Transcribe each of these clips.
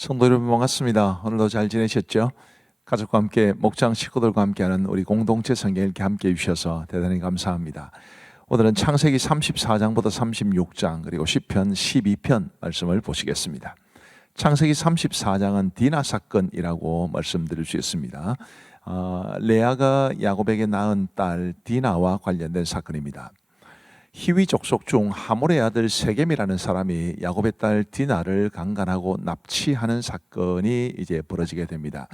성도 여러분 반갑습니다. 오늘도 잘 지내셨죠? 가족과 함께 목장 식구들과 함께하는 우리 공동체 성경 이렇게 함께 해주셔서 대단히 감사합니다. 오늘은 창세기 34장부터 36장 그리고 10편 12편 말씀을 보시겠습니다. 창세기 34장은 디나 사건이라고 말씀드릴 수 있습니다. 어, 레아가 야곱에게 낳은 딸 디나와 관련된 사건입니다. 히위 족속 중 하몰의 아들 세겜이라는 사람이 야곱의 딸 디나를 강간하고 납치하는 사건이 이제 벌어지게 됩니다.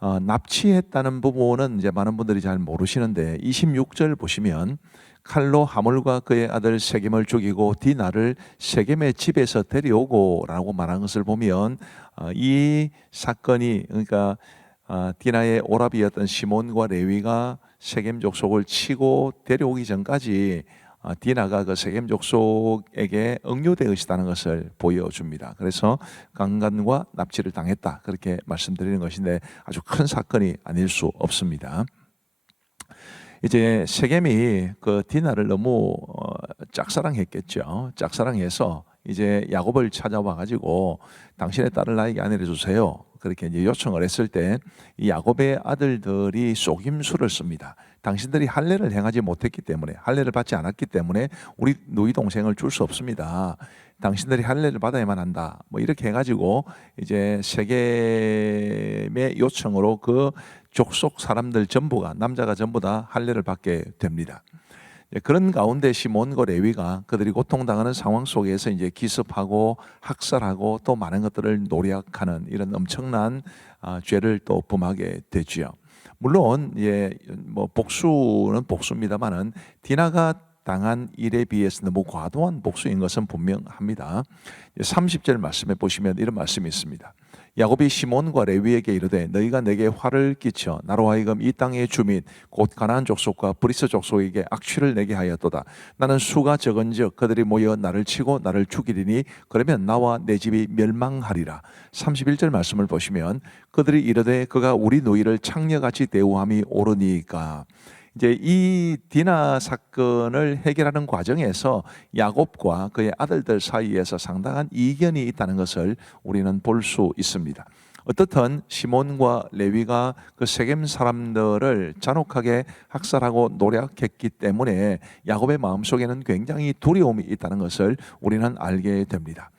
어, 납치했다는 부분은 이제 많은 분들이 잘 모르시는데 26절 보시면 칼로 하몰과 그의 아들 세겜을 죽이고 디나를 세겜의 집에서 데려오고라고 말한 것을 보면 어, 이 사건이 그러니까 어, 디나의 오라비였던 시몬과 레위가 세겜 족속을 치고 데려오기 전까지 어, 디나가 그 세겜 족속에게 억류되었다는 것을 보여줍니다. 그래서 강간과 납치를 당했다 그렇게 말씀드리는 것인데 아주 큰 사건이 아닐 수 없습니다. 이제 세겜이 그 디나를 너무 어, 짝사랑했겠죠. 짝사랑해서 이제 야곱을 찾아와 가지고 당신의 딸을 나에게 아내를 주세요. 그렇게 이제 요청을 했을 때 이 야곱의 아들들이 속임수를 씁니다. 당신들이 할례를 행하지 못했기 때문에 할례를 받지 않았기 때문에 우리 누이 동생을 줄 수 없습니다. 당신들이 할례를 받아야만 한다. 뭐 이렇게 해가지고 이제 세겜의 요청으로 그 족속 사람들 전부가 남자가 전부 다 할례를 받게 됩니다. 예, 그런 가운데 시몬과 레위가 그들이 고통당하는 상황 속에서 이제 기습하고 학살하고 또 많은 것들을 노력하는 이런 엄청난 아, 죄를 또 범하게 되지요. 물론 예, 뭐 복수는 복수입니다만은 디나가 당한 일에 비해서 너무 과도한 복수인 것은 분명합니다. 30절 말씀에 보시면 이런 말씀이 있습니다. 야곱이 시몬과 레위에게 이르되 너희가 내게 화를 끼쳐 나로 하여금 이 땅의 주민 곧 가나안 족속과 브리스 족속에게 악취를 내게 하였도다. 나는 수가 적은즉 그들이 모여 나를 치고 나를 죽이리니 그러면 나와 내 집이 멸망하리라. 31절 말씀을 보시면 그들이 이르되 그가 우리 노이를 창녀같이 대우함이 옳으니까 이제 이 디나 사건을 해결하는 과정에서 야곱과 그의 아들들 사이에서 상당한 이견이 있다는 것을 우리는 볼 수 있습니다. 어떻든 시몬과 레위가 그 세겜 사람들을 잔혹하게 학살하고 노력했기 때문에 야곱의 마음속에는 굉장히 두려움이 있다는 것을 우리는 알게 됩니다.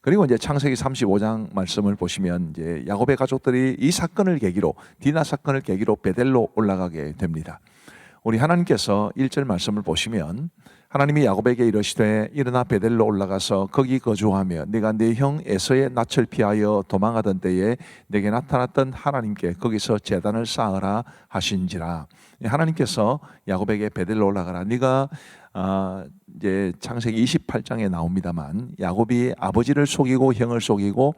그리고 이제 창세기 35장 말씀을 보시면 이제 야곱의 가족들이 이 사건을 계기로 디나 사건을 계기로 베델로 올라가게 됩니다. 우리 하나님께서 1절 말씀을 보시면 하나님이 야곱에게 이르시되 일어나 베델로 올라가서 거기 거주하며 네가 네 형 에서의 낯을 피하여 도망하던 때에 내게 나타났던 하나님께 거기서 제단을 쌓으라 하신지라. 하나님께서 야곱에게 베델로 올라가라. 네가 아, 이제 창세기 28장에 나옵니다만 야곱이 아버지를 속이고 형을 속이고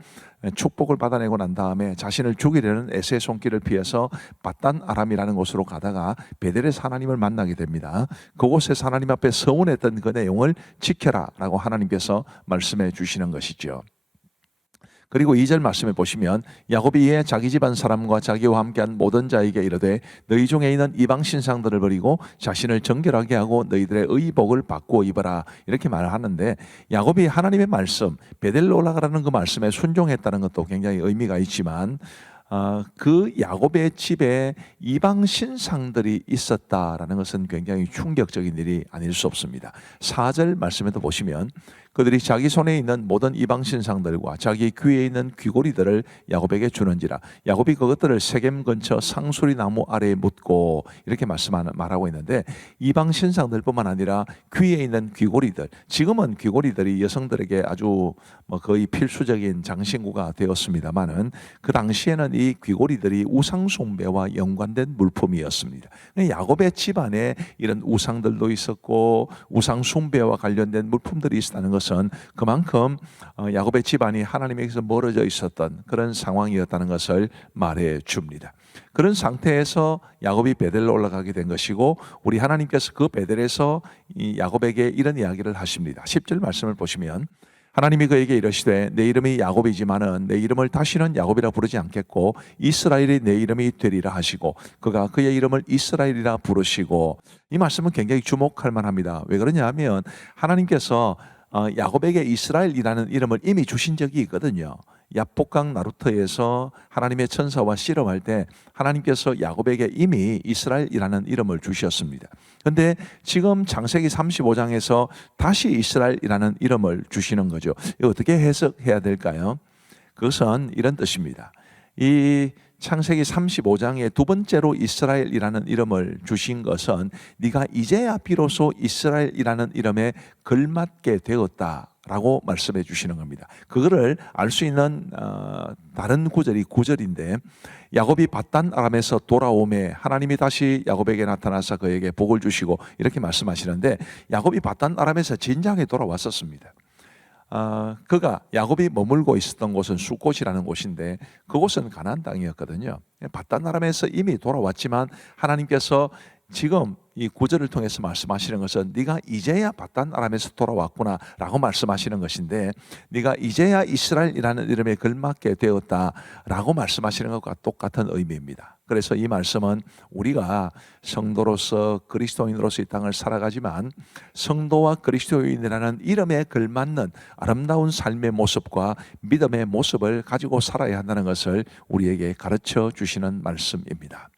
축복을 받아내고 난 다음에 자신을 죽이려는 에세의 손길을 피해서 바단 아람이라는 곳으로 가다가 베델에서 하나님을 만나게 됩니다. 그곳에서 하나님 앞에 서운했던 그 내용을 지켜라라고 하나님께서 말씀해 주시는 것이죠. 그리고 2절 말씀에 보시면 야곱이 이에 자기 집안 사람과 자기와 함께한 모든 자에게 이르되 너희 중에 있는 이방 신상들을 버리고 자신을 정결하게 하고 너희들의 의복을 바꾸어 입어라 이렇게 말을 하는데 야곱이 하나님의 말씀 베델로 올라가라는 그 말씀에 순종했다는 것도 굉장히 의미가 있지만 어, 그 야곱의 집에 이방 신상들이 있었다라는 것은 굉장히 충격적인 일이 아닐 수 없습니다. 4절 말씀에도 보시면 그들이 자기 손에 있는 모든 이방 신상들과 자기 귀에 있는 귀고리들을 야곱에게 주는지라 야곱이 그것들을 세겜 근처 상수리 나무 아래에 묻고 이렇게 말씀하는 말하고 있는데 이방 신상들뿐만 아니라 귀에 있는 귀고리들 지금은 귀고리들이 여성들에게 아주 뭐 거의 필수적인 장신구가 되었습니다만은 그 당시에는 이 귀고리들이 우상 숭배와 연관된 물품이었습니다. 야곱의 집안에 이런 우상들도 있었고 우상 숭배와 관련된 물품들이 있었다는 것. 것은 그만큼 어, 야곱의 집안이 하나님에게서 멀어져 있었던 그런 상황이었다는 것을 말해 줍니다. 그런 상태에서 야곱이 베델로 올라가게 된 것이고 우리 하나님께서 그 베델에서 이 야곱에게 이런 이야기를 하십니다. 10절 말씀을 보시면 하나님이 그에게 이르시되 내 이름이 야곱이지만은 내 이름을 다시는 야곱이라 부르지 않겠고 이스라엘이 내 이름이 되리라 하시고 그가 그의 이름을 이스라엘이라 부르시고 이 말씀은 굉장히 주목할 만합니다. 왜 그러냐면 하나님께서 어, 야곱에게 이스라엘이라는 이름을 이미 주신 적이 있거든요. 야복강 나루터에서 하나님의 천사와 씨름할 때 하나님께서 야곱에게 이미 이스라엘이라는 이름을 주셨습니다. 근데 지금 창세기 35장에서 다시 이스라엘이라는 이름을 주시는 거죠. 어떻게 해석해야 될까요? 그것은 이런 뜻입니다. 이 창세기 35장에 두 번째로 이스라엘이라는 이름을 주신 것은 네가 이제야 비로소 이스라엘이라는 이름에 걸맞게 되었다라고 말씀해 주시는 겁니다. 그거를 알 수 있는 어, 다른 구절이 구절인데 야곱이 바단 아람에서 돌아오매 하나님이 다시 야곱에게 나타나서 그에게 복을 주시고 이렇게 말씀하시는데 야곱이 바단 아람에서 진작에 돌아왔었습니다. 아, 그가 야곱이 머물고 있었던 곳은 숫곳이라는 곳인데 그곳은 가나안 땅이었거든요. 바단 아람에서 이미 돌아왔지만 하나님께서 지금 이 구절을 통해서 말씀하시는 것은 네가 이제야 바단 아람에서 돌아왔구나라고 말씀하시는 것인데 네가 이제야 이스라엘이라는 이름에 걸맞게 되었다라고 말씀하시는 것과 똑같은 의미입니다. 그래서 이 말씀은 우리가 성도로서 그리스도인으로서 이 땅을 살아가지만 성도와 그리스도인이라는 이름에 걸맞는 아름다운 삶의 모습과 믿음의 모습을 가지고 살아야 한다는 것을 우리에게 가르쳐 주시는 말씀입니다.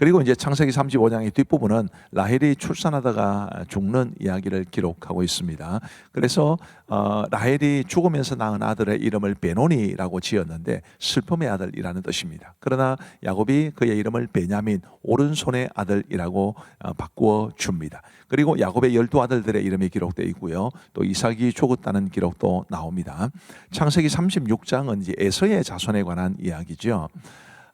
그리고 이제 창세기 35장의 뒷부분은 라헬이 출산하다가 죽는 이야기를 기록하고 있습니다. 그래서 어, 라헬이 죽으면서 낳은 아들의 이름을 베노니라고 지었는데 슬픔의 아들이라는 뜻입니다. 그러나 야곱이 그의 이름을 베냐민 오른손의 아들이라고 어, 바꾸어 줍니다. 그리고 야곱의 열두 아들들의 이름이 기록되어 있고요. 또 이삭이 죽었다는 기록도 나옵니다. 창세기 36장은 이제 에서의 자손에 관한 이야기죠.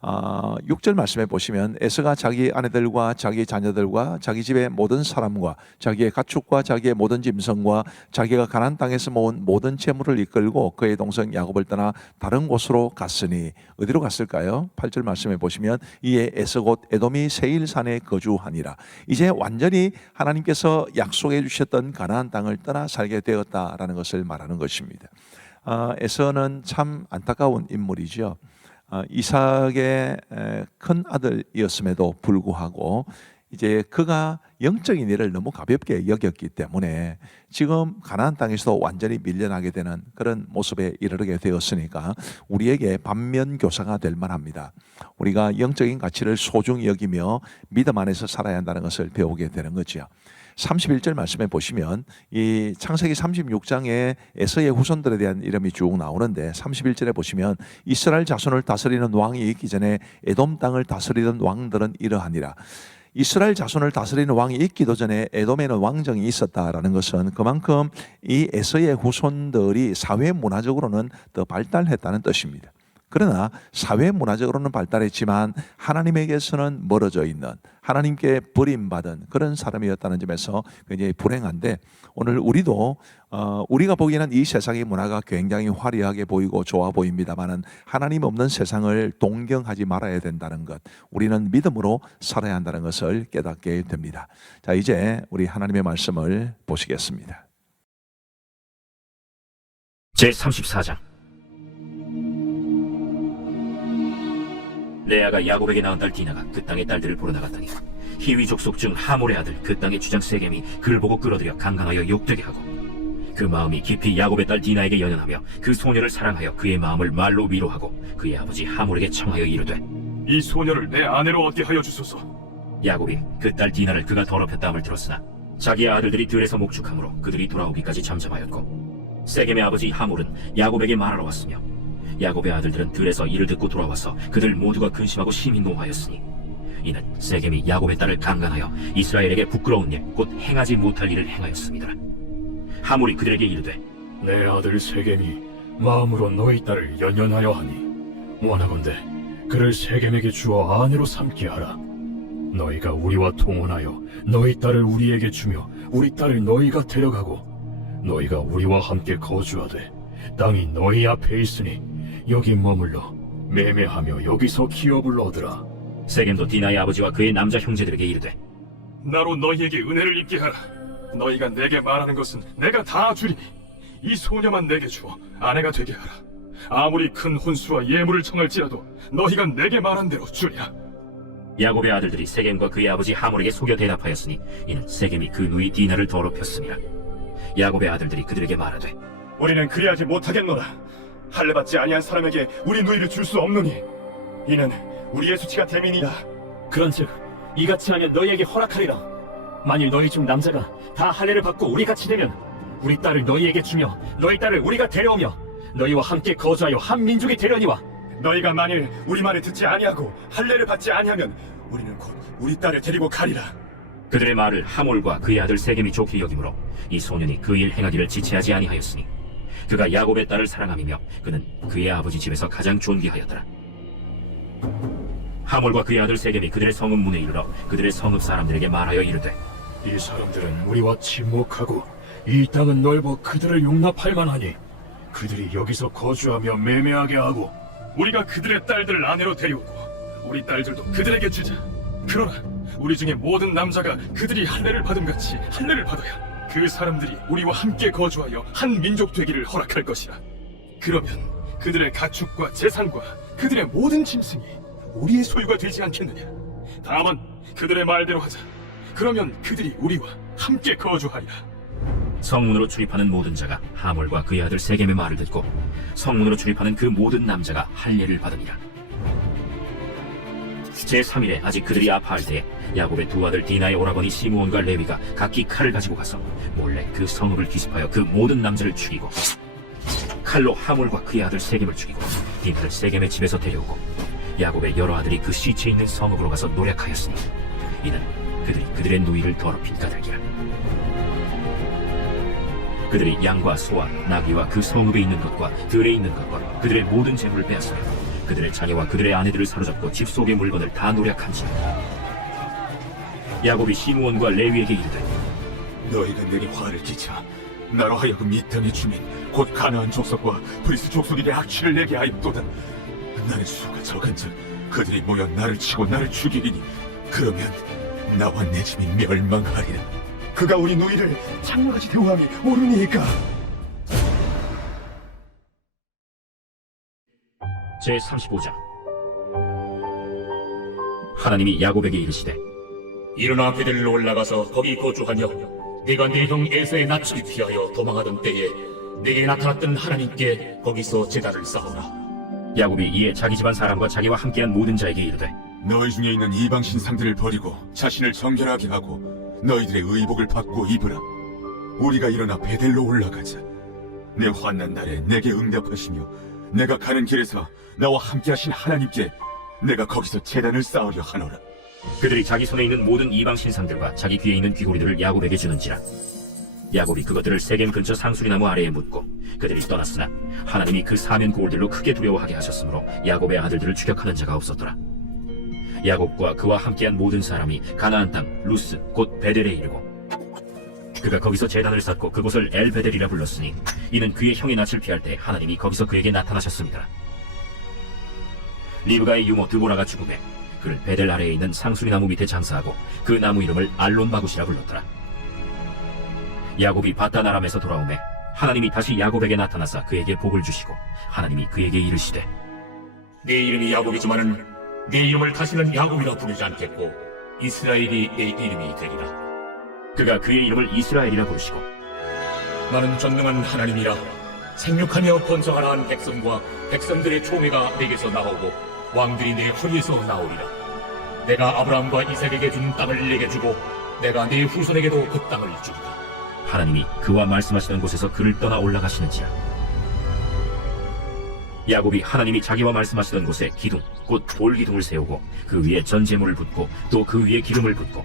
아, 6절 말씀에 보시면 에스가 자기 아내들과 자기 자녀들과 자기 집의 모든 사람과 자기의 가축과 자기의 모든 짐승과 자기가 가난 땅에서 모은 모든 재물을 이끌고 그의 동생 야곱을 떠나 다른 곳으로 갔으니 어디로 갔을까요? 8절 말씀에 보시면 이에 에스 곧 에돔이 세일산에 거주하니라. 이제 완전히 하나님께서 약속해 주셨던 가나안 땅을 떠나 살게 되었다라는 것을 말하는 것입니다. 아, 에서는 참 안타까운 인물이죠. 어, 이삭의 에, 큰 아들이었음에도 불구하고 이제 그가 영적인 일을 너무 가볍게 여겼기 때문에 지금 가나안 땅에서도 완전히 밀려나게 되는 그런 모습에 이르게 되었으니까 우리에게 반면 교사가 될 만합니다. 우리가 영적인 가치를 소중히 여기며 믿음 안에서 살아야 한다는 것을 배우게 되는 거죠. 31절 말씀에 보시면 이 창세기 36장에 에서의 후손들에 대한 이름이 쭉 나오는데 31절에 보시면 이스라엘 자손을 다스리는 왕이 있기 전에 에돔 땅을 다스리던 왕들은 이러하니라. 이스라엘 자손을 다스리는 왕이 있기도 전에 에돔에는 왕정이 있었다라는 것은 그만큼 이 에서의 후손들이 사회 문화적으로는 더 발달했다는 뜻입니다. 그러나 사회 문화적으로는 발달했지만 하나님에게서는 멀어져 있는 하나님께 버림받은 그런 사람이었다는 점에서 굉장히 불행한데 오늘 우리도 어, 우리가 보기에는 이 세상의 문화가 굉장히 화려하게 보이고 좋아 보입니다만은 하나님 없는 세상을 동경하지 말아야 된다는 것 우리는 믿음으로 살아야 한다는 것을 깨닫게 됩니다. 자 이제 우리 하나님의 말씀을 보시겠습니다. 제 34장 레아가 야곱에게 낳은 딸 디나가 그 땅의 딸들을 보러 나갔더니 히위 족속 중 하몰의 아들 그 땅의 주장 세겜이 그를 보고 끌어들여 강강하여 욕되게 하고 그 마음이 깊이 야곱의 딸 디나에게 연연하며 그 소녀를 사랑하여 그의 마음을 말로 위로하고 그의 아버지 하몰에게 청하여 이르되 이 소녀를 내 아내로 얻게 하여 주소서. 야곱이 그 딸 디나를 그가 더럽혔다함을 들었으나 자기의 아들들이 들에서 목축함으로 그들이 돌아오기까지 잠잠하였고 세겜의 아버지 하몰은 야곱에게 말하러 왔으며 야곱의 아들들은 들에서 이를 듣고 돌아와서 그들 모두가 근심하고 심히 노하였으니 이는 세겜이 야곱의 딸을 강간하여 이스라엘에게 부끄러운 일 곧 행하지 못할 일을 행하였습니다. 하몰이 그들에게 이르되 내 아들 세겜이 마음으로 너희 딸을 연연하여 하니 원하건대 그를 세겜에게 주어 아내로 삼게 하라. 너희가 우리와 통혼하여 너희 딸을 우리에게 주며 우리 딸을 너희가 데려가고 너희가 우리와 함께 거주하되 땅이 너희 앞에 있으니 여기 머물러 매매하며 여기서 기업을 얻으라. 세겜도 디나의 아버지와 그의 남자 형제들에게 이르되 나로 너희에게 은혜를 입게 하라. 너희가 내게 말하는 것은 내가 다 주리니 이 소녀만 내게 주어 아내가 되게 하라. 아무리 큰 혼수와 예물을 청할지라도 너희가 내게 말한 대로 주리라. 야곱의 아들들이 세겜과 그의 아버지 하몰에게 속여 대답하였으니 이는 세겜이 그 누이 디나를 더럽혔습니다. 야곱의 아들들이 그들에게 말하되 우리는 그리하지 못하겠노라. 할례 받지 아니한 사람에게 우리 누이를 줄 수 없노니 이는 우리의 수치가 됨이니라. 그런즉 이같이 하면 너희에게 허락하리라. 만일 너희 중 남자가 다 할례를 받고 우리 같이 되면 우리 딸을 너희에게 주며 너희 딸을 우리가 데려오며 너희와 함께 거주하여 한 민족이 되려니와 너희가 만일 우리 말을 듣지 아니하고 할례를 받지 아니하면 우리는 곧 우리 딸을 데리고 가리라. 그들의 말을 하몰과 그의 아들 세겜이 좋게 여기므로 이 소년이 그 일 행하기를 지체하지 아니하였으니 그가 야곱의 딸을 사랑함이며 그는 그의 아버지 집에서 가장 존귀하였더라 하몰과 그의 아들 세겜이 그들의 성읍 문에 이르러 그들의 성읍 사람들에게 말하여 이르되 이 사람들은 우리와 침묵하고 이 땅은 넓어 그들을 용납할 만하니 그들이 여기서 거주하며 매매하게 하고 우리가 그들의 딸들을 아내로 데려오고 우리 딸들도 그들에게 주자. 그러나 우리 중에 모든 남자가 그들이 할례를 받음 같이 할례를 받아야 그 사람들이 우리와 함께 거주하여 한 민족 되기를 허락할 것이라. 그러면 그들의 가축과 재산과 그들의 모든 짐승이 우리의 소유가 되지 않겠느냐? 다만 그들의 말대로 하자. 그러면 그들이 우리와 함께 거주하리라. 성문으로 출입하는 모든 자가 하몰과 그의 아들 세겜의 말을 듣고 성문으로 출입하는 그 모든 남자가 할례를 받으니라 제3일에 아직 그들이 아파할 때에 야곱의 두 아들 디나의 오라버니 시므온과 레위가 각기 칼을 가지고 가서 몰래 그 성읍을 기습하여 그 모든 남자를 죽이고 칼로 하몰과 그의 아들 세겜을 죽이고 디나를 세겜의 집에서 데려오고 야곱의 여러 아들이 그 시체 있는 성읍으로 가서 노력하였으니 이는 그들이 그들의 누이를 더럽힌 까닭이라. 그들이 양과 소와 나귀와 그 성읍에 있는 것과 들에 있는 것과 그들의 모든 재물을 빼앗으며 그들의 자녀와 그들의 아내들을 사로잡고 집 속의 물건을 다 노력한지. 야곱이 시므온과 레위에게 이르되 너희가 내게 화를 끼쳐 나로 하여금 이 땅의 주민 곧 가나안 족속과 브리스 족속에게 악취를 내게 하였도다. 나의 수가 적은즉 그들이 모여 나를 치고 나를 죽이리니 그러면 나와 내 집이 멸망하리라. 그가 우리 누이를 창문같이 대우함이 옳으니까 제35장 하나님이 야곱에게 이르시되 일어나 베델로 올라가서 거기 거주하며 네가 네 형 에서의 낯을 피하여 도망하던 때에 네게 나타났던 하나님께 거기서 제단을 쌓아라 야곱이 이에 자기 집안 사람과 자기와 함께한 모든 자에게 이르되 너희 중에 있는 이방 신상들을 버리고 자신을 정결하게 하고 너희들의 의복을 받고 입으라. 우리가 일어나 베델로 올라가자. 내 환난 날에 내게 응답하시며 내가 가는 길에서 나와 함께 하신 하나님께 내가 거기서 재단을 쌓으려 하노라. 그들이 자기 손에 있는 모든 이방 신상들과 자기 귀에 있는 귀고리들을 야곱에게 주는지라 야곱이 그것들을 세겜 근처 상수리나무 아래에 묻고 그들이 떠났으나 하나님이 그 사면 고울들로 크게 두려워하게 하셨으므로 야곱의 아들들을 추격하는 자가 없었더라 야곱과 그와 함께한 모든 사람이 가나안 땅 루스 곧 베델에 이르고 그가 거기서 제단을 쌓고 그곳을 엘베델이라 불렀으니 이는 그의 형의 낯을 피할 때 하나님이 거기서 그에게 나타나셨습니다 리브가의 유모 드보라가 죽음에 그를 베델 아래에 있는 상수리 나무 밑에 장사하고 그 나무 이름을 알론바굿이라 불렀더라. 야곱이 바다나람에서 돌아오매 하나님이 다시 야곱에게 나타나사 그에게 복을 주시고 하나님이 그에게 이르시되 네 이름이 야곱이지만은 네 이름을 다시는 야곱이라 부르지 않겠고 이스라엘이 네 이름이 되리라 그가 그의 이름을 이스라엘이라 부르시고 나는 전능한 하나님이라 생육하며 번성하라 한 백성과 백성들의 총회가 내게서 나오고 왕들이 내 허리에서 나오리라. 내가 아브라함과 이삭에게 준 땅을 내게 주고 내가 네 후손에게도 그 땅을 주리라. 하나님이 그와 말씀하시던 곳에서 그를 떠나 올라가시는지라. 야곱이 하나님이 자기와 말씀하시던 곳에 기둥 곧 돌기둥을 세우고 그 위에 전제물을 붓고 또 그 위에 기름을 붓고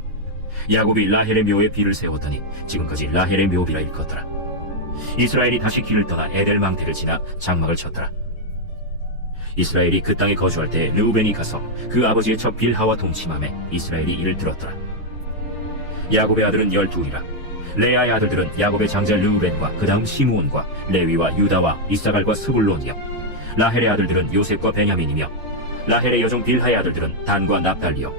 야곱이 라헬의 묘에 비를 세웠더니 지금까지 라헬의 묘비라 일컫더라. 이스라엘이 다시 길을 떠나 에델망택을 지나 장막을 쳤더라. 이스라엘이 그 땅에 거주할 때 르우벤이 가서 그 아버지의 첫 빌하와 동침함에 이스라엘이 이를 들었더라. 야곱의 아들은 열둘이라. 레아의 아들들은 야곱의 장자 르우벤과 그 다음 시므온과 레위와 유다와 이사갈과 스불론이요 라헬의 아들들은 요셉과 베냐민이며 라헬의 여종 빌하의 아들들은 단과 납달리요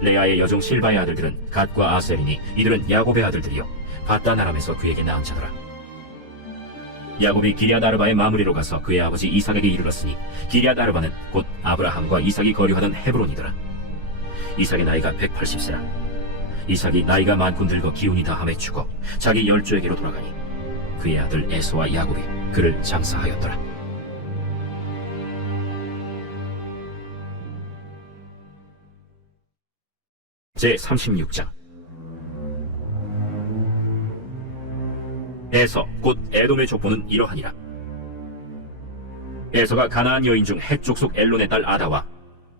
레아의 여종 실바의 아들들은 갓과 아셀이니 이들은 야곱의 아들들이요. 바다나람에서 그에게 낳은 자더라. 야곱이 기리아다르바의 마무리로 가서 그의 아버지 이삭에게 이르렀으니 기리아다르바는 곧 아브라함과 이삭이 거류하던 헤브론이더라. 이삭의 나이가 180세라. 이삭이 나이가 많고 늙어 기운이 다함에 죽어 자기 열조에게로 돌아가니 그의 아들 에서와 야곱이 그를 장사하였더라 제 36장. 에서 곧 에돔의 족보는 이러하니라. 에서가 가나안 여인 중 헷 족 속 엘론의 딸 아다와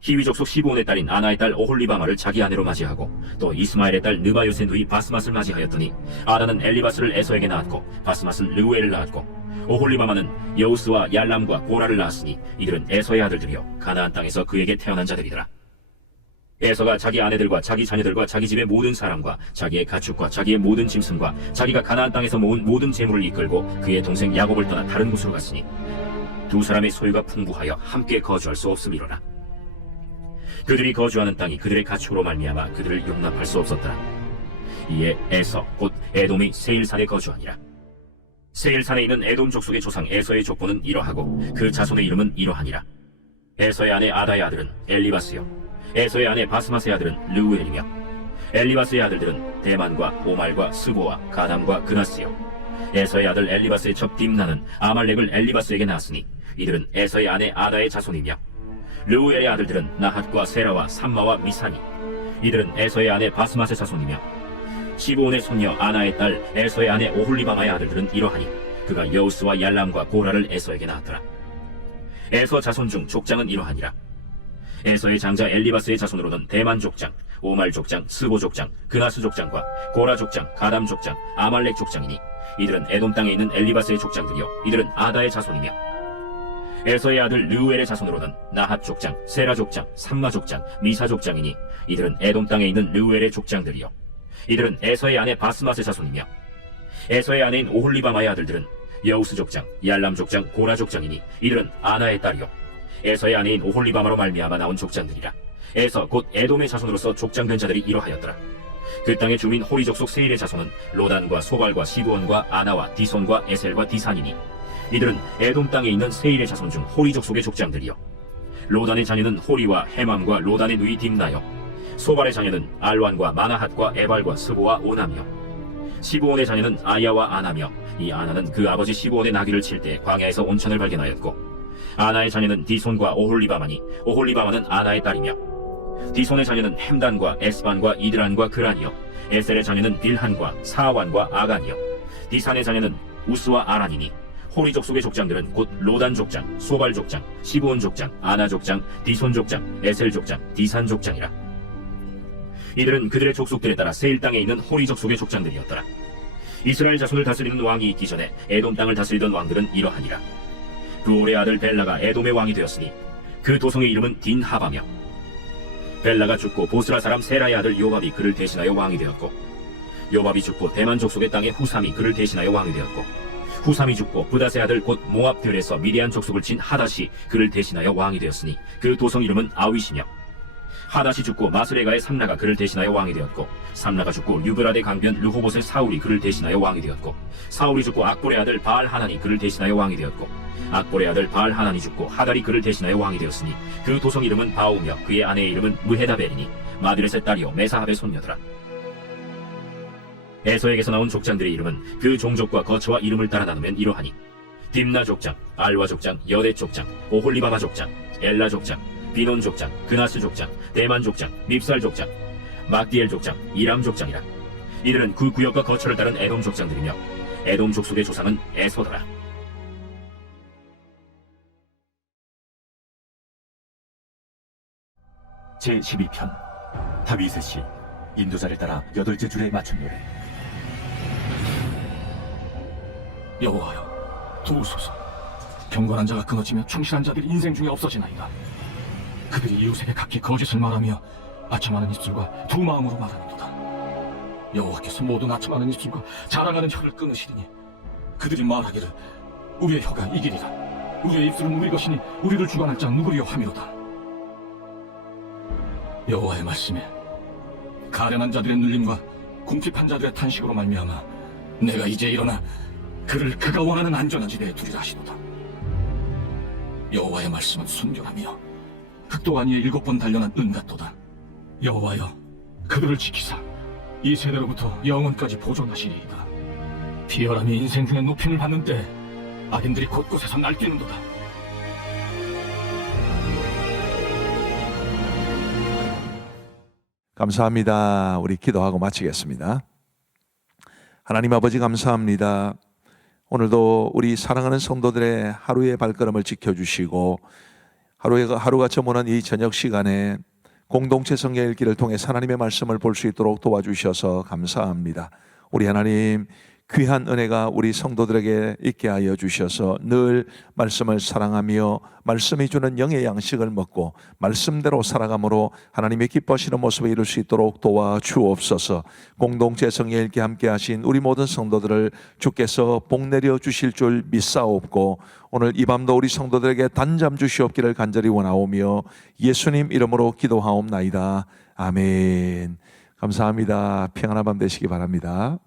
히위 족 속 시브온의 딸인 아나의 딸 오홀리바마를 자기 아내로 맞이하고 또 이스마엘의 딸 느바요의 누이 바스맛을 맞이하였더니 아다는 엘리바스를 에서에게 낳았고 바스맛은 르우엘을 낳았고 오홀리바마는 여우스와 얄람과 고라를 낳았으니 이들은 에서의 아들들이요 가나안 땅에서 그에게 태어난 자들이더라 에서가 자기 아내들과 자기 자녀들과 자기 집의 모든 사람과 자기의 가축과 자기의 모든 짐승과 자기가 가나안 땅에서 모은 모든 재물을 이끌고 그의 동생 야곱을 떠나 다른 곳으로 갔으니 두 사람의 소유가 풍부하여 함께 거주할 수 없음이로라. 그들이 거주하는 땅이 그들의 가축으로 말미암아 그들을 용납할 수 없었더라. 이에 에서 곧 에돔이 세일산에 거주하니라. 세일산에 있는 에돔 족속의 조상 에서의 족보는 이러하고 그 자손의 이름은 이러하니라. 에서의 아내 아다의 아들은 엘리바스요 에서의 아내 바스마스의 아들은 르우엘이며 엘리바스의 아들들은 대만과 오말과 스보와 가담과 그나스요. 에서의 아들 엘리바스의 첩 딥나는 아말렉을 엘리바스에게 낳았으니 이들은 에서의 아내 아다의 자손이며 르우엘의 아들들은 나핫과 세라와 삼마와 미사니 이들은 에서의 아내 바스마스의 자손이며 시브온의 손녀 아나의 딸 에서의 아내 오홀리바마의 아들들은 이러하니 그가 여우스와 얄람과 고라를 에서에게 낳았더라. 에서 자손 중 족장은 이러하니라 에서의 장자 엘리바스의 자손으로는 대만 족장, 오말 족장, 스보 족장, 그나스 족장과 고라 족장, 가담 족장, 아말렉 족장이니 이들은 에돔 땅에 있는 엘리바스의 족장들이요 이들은 아다의 자손이며 에서의 아들 르우엘의 자손으로는 나핫 족장, 세라 족장, 삼마 족장, 미사 족장이니 이들은 에돔 땅에 있는 르우엘의 족장들이요 이들은 에서의 아내 바스맛의 자손이며 에서의 아내인 오홀리바마의 아들들은 여우스 족장, 얄람 족장, 고라 족장이니 이들은 아나의 딸이요 에서의 아내인 오홀리바마로 말미암아 나온 족장들이라. 에서 곧 에돔의 자손으로서 족장된 자들이 이러하였더라. 그 땅의 주민 호리 족 속 세일의 자손은 로단과 소발과 시브온과 아나와 디손과 에셀과 디산이니 이들은 에돔 땅에 있는 세일의 자손 중 호리 족 속의 족장들이요. 로단의 자녀는 호리와 헤맘과 로단의 누이 딥나요. 소발의 자녀는 알완과 마나핫과 에발과 스보와 오나며 시브온의 자녀는 아야와 아나며 이 아나는 그 아버지 시브온의 나귀를 칠 때 광야에서 온천을 발견하였고 아나의 자녀는 디손과 오홀리바마니 오홀리바마는 아나의 딸이며 디손의 자녀는 햄단과 에스반과 이드란과 그란이요 에셀의 자녀는 빌한과 사완과 아간이요 디산의 자녀는 우스와 아란이니 호리 족 속의 족장들은 곧 로단 족장, 소발 족장, 시브온 족장, 아나 족장, 디손 족장, 에셀 족장, 디산 족장이라. 이들은 그들의 족속들에 따라 세일 땅에 있는 호리 족 속의 족장들이었더라. 이스라엘 자손을 다스리는 왕이 있기 전에 에돔 땅을 다스리던 왕들은 이러하니라 부올의 아들 벨라가 에돔의 왕이 되었으니 그 도성의 이름은 딘하바며 벨라가 죽고 보스라 사람 세라의 아들 요밥이 그를 대신하여 왕이 되었고 요밥이 죽고 대만 족속의 땅에 후삼이 그를 대신하여 왕이 되었고 후삼이 죽고 부다세 아들 곧 모압들에서 미디안 족속을 친 하닷이 그를 대신하여 왕이 되었으니 그 도성 이름은 아윗이며 하닷이 죽고 마스레가의 삼라가 그를 대신하여 왕이 되었고 삼라가 죽고 유브라데 강변 르호봇의 사울이 그를 대신하여 왕이 되었고 사울이 죽고 악볼의 아들 바알 하나니 그를 대신하여 왕이 되었고 악볼의 아들 바알 하나니 죽고 하달이 그를 대신하여 왕이 되었으니 그 도성 이름은 바오며 그의 아내의 이름은 무헤다벨이니 마드렛의 딸이요 메사합의 손녀더라. 에서에게서 나온 족장들의 이름은 그 종족과 거처와 이름을 따라 나누면 이러하니 딥나 족장, 알와 족장, 여대 족장, 오홀리바마 족장, 엘라 족장, 비논 족장, 그나스 족장, 대만 족장, 밉살 족장, 막디엘 족장, 이람 족장이라. 이들은 그 구역과 거처를 따른 에돔 족장들이며 에돔 족속의 조상은 에소더라. 제 12편 다윗의 시 인도자를 따라 여덟째 줄에 맞춘 노래 여호와여 도우소서 경건한 자가 끊어지며 충실한 자들이 인생 중에 없어지나이다 그들이 이웃에게 각기 거짓을 말하며 아첨하는 입술과 두 마음으로 말하는도다. 여호와께서 모든 아첨하는 입술과 자랑하는 혀를 끊으시리니 그들이 말하기를 우리의 혀가 이기리라. 우리의 입술은 우리 것이니 우리를 주관할 자 누구리여 함이로다. 여호와의 말씀에 가련한 자들의 눌림과 궁핍한 자들의 탄식으로 말미암아 내가 이제 일어나 그를 그가 원하는 안전한 지대에 두리라 하시도다. 여호와의 말씀은 순결하며 흑도 아니에 일곱 번 단련한 은 같도다 여호와여 그들을 지키사 이 세대로부터 영원까지 보존하시리이다 비열함이 인생 중에 높임을 받는 때 악인들이 곳곳에서 날뛰는도다 감사합니다. 우리 기도하고 마치겠습니다. 하나님 아버지 감사합니다. 오늘도 우리 사랑하는 성도들의 하루의 발걸음을 지켜주시고 하루가 저무는 이 저녁 시간에 공동체 성경 읽기를 통해 하나님의 말씀을 볼 수 있도록 도와주셔서 감사합니다. 우리 하나님 귀한 은혜가 우리 성도들에게 있게 하여 주셔서 늘 말씀을 사랑하며 말씀이 주는 영의 양식을 먹고 말씀대로 살아감으로 하나님의 기뻐하시는 모습을 이룰 수 있도록 도와주옵소서. 공동체 성경 읽기 함께 하신 우리 모든 성도들을 주께서 복 내려 주실 줄 믿사옵고 오늘 이 밤도 우리 성도들에게 단잠 주시옵기를 간절히 원하오며 예수님 이름으로 기도하옵나이다. 아멘. 감사합니다. 평안한 밤 되시기 바랍니다